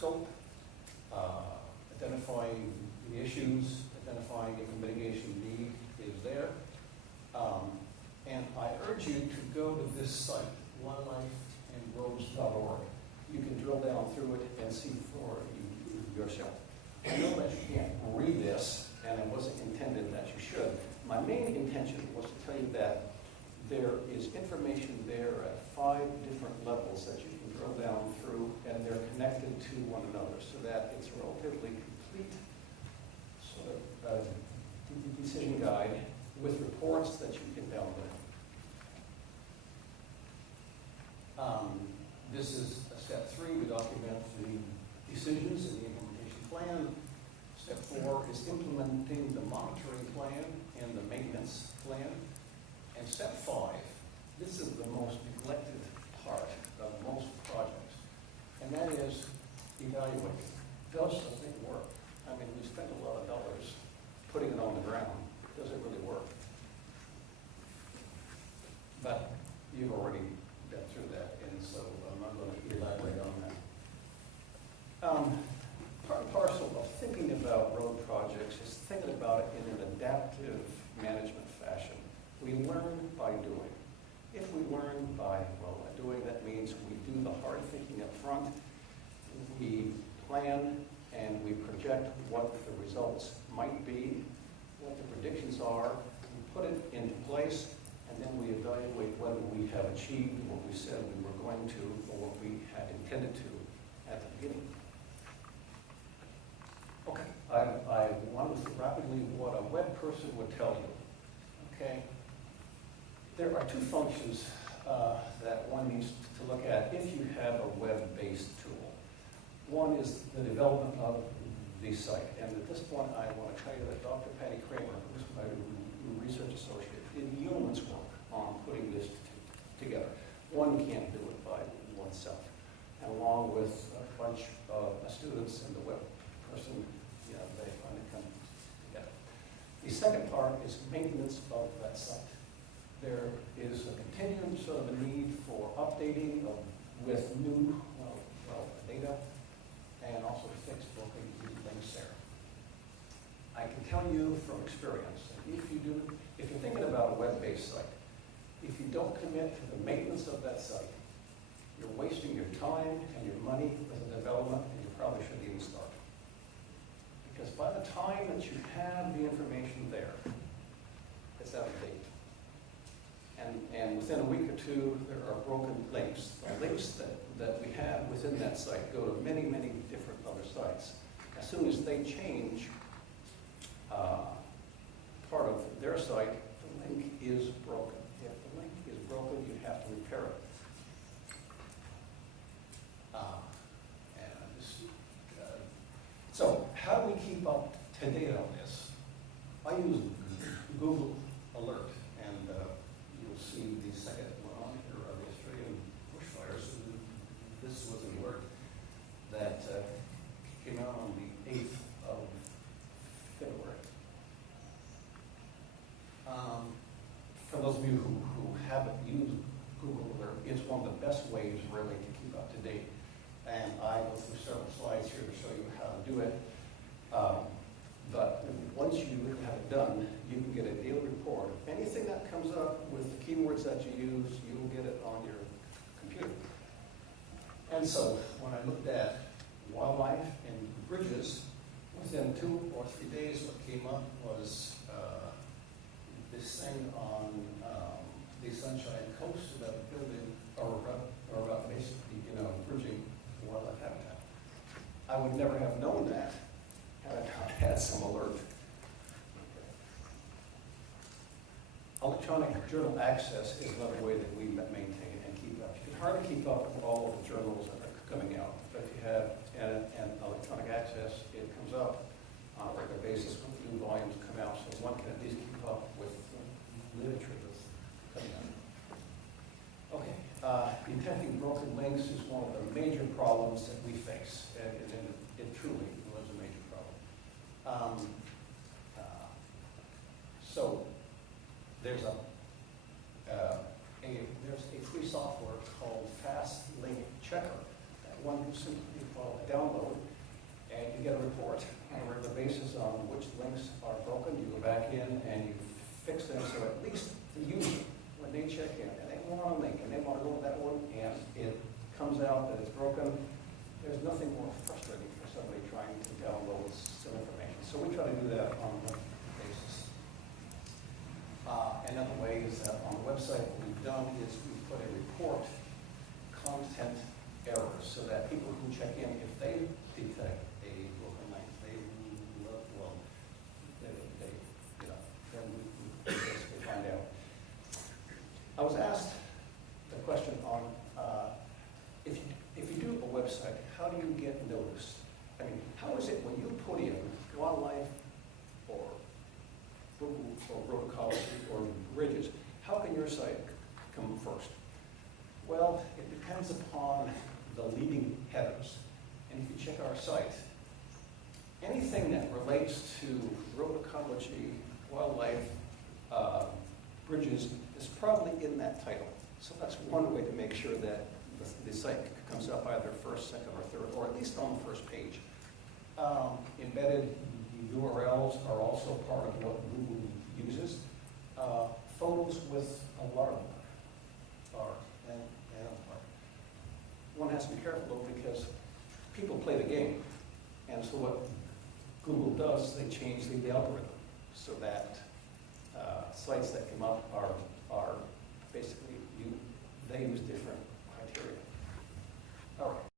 scope, identifying the issues, identifying if a mitigation need is there. And I urge you to go to this site, wildlifeandroads.org. You can drill down through it and see for yourself. I know that you can't read this, and it wasn't intended that you should. My main intention was to tell you that there is information there at 5 different levels that you can drill down through, and they're connected to one another, so that it's a relatively complete sort of decision guide with reports that you can download. This is step 3. We document the decisions in the implementation plan. Step 4 is implementing the monitoring plan and the maintenance plan. And step 5, this is the most neglected part of most projects, and that is evaluating. Does the thing work? I mean, we spend a lot of dollars putting it on the ground. Does it really work? But you've already been through that, and so I'm not going to elaborate on that. Part and parcel of thinking about road projects is thinking about it in an adaptive management fashion. We learn by doing. If we learn by doing, that means we do the hard thinking up front. We plan and we project what the results might be, what the predictions are, we put it into place, and then we evaluate whether we have achieved what we said we were going to or what we had intended to at the beginning. Okay, I want to rapidly what a web person would tell you. Okay, there are 2 functions that one needs to look at if you have a web-based tool. One is the development of the site, and at this point I want to tell you that Dr. Patty Kramer, who's my research associate, did yeoman's work on putting this together. One can't do it by oneself. And along with a bunch of students and the web person, they finally come together. The second part is maintenance of that site. There is a continuum sort of a need for updating with new data, and also fix broken things there. I can tell you from experience, if you're thinking about a web-based site, if you don't commit to the maintenance of that site, you're wasting your time and your money with the development, and you probably shouldn't even start. Because by the time that you have the information there, it's out of date. And within a week or 2, there are broken links. The links that we have within that site go to many, many different other sites. As soon as they change part of their site, the link is broken. If the link is broken, you have to repair it. So how do we keep up to date on this? I use Google Alert, and you'll see the second one on here are the Australian bushfires. This was an alert that came out on the 8th of February. For those of you who haven't used Google Alert, it's one of the best ways really to keep up to date. And I go through several slides here to show you how to do it. But once you have it done, you can get a daily report. Anything that comes up with the keywords that you use, you'll get it on your computer. And so when I looked at wildlife and bridges, within 2 or 3 days what came up was this thing on the Sunshine Coast about building or about basically, bridging wildlife habitat. I would never have known that had I not had some alert. Electronic journal access is another way that we maintain and keep up. You can hardly keep up with all of the journals that are coming out, but if you have an electronic access, it comes up on a regular basis when new volumes come out, so one can at least keep up with literature that's coming out. Okay, detecting broken links is one of the major problems that we face, and it truly was a major problem. So there's a free software called Fast Link Checker that one can simply call a download, and you get a report on a regular basis on which links are broken. You go back in and you fix them, so at least the user, when they check in and they want a link and they want to go to that one and it comes out that it's broken, there's nothing more frustrating for somebody trying to download some information. So we try to do that on a basis. Another way is that on the website, what we've done is we've put a report content errors so that people who check in, if they detect a broken link, they then we basically find out. I was asked the question on if you do a website, how do you get noticed? I mean, how is it when you put in wildlife or Google or road ecology or bridges, how can your site come first? Well, it depends upon the leading headers. And if you check our site, anything that relates to road ecology, wildlife, bridges is probably in that title. So that's one way to make sure that the site comes up either first, second, or third, or at least on the first page. Embedded URLs are also part of what Google uses. Photos with a watermark and a mark. One has to be careful though, because people play the game. And so what Google does, they change the algorithm so that sites that come up are basically, they use different criteria. All right.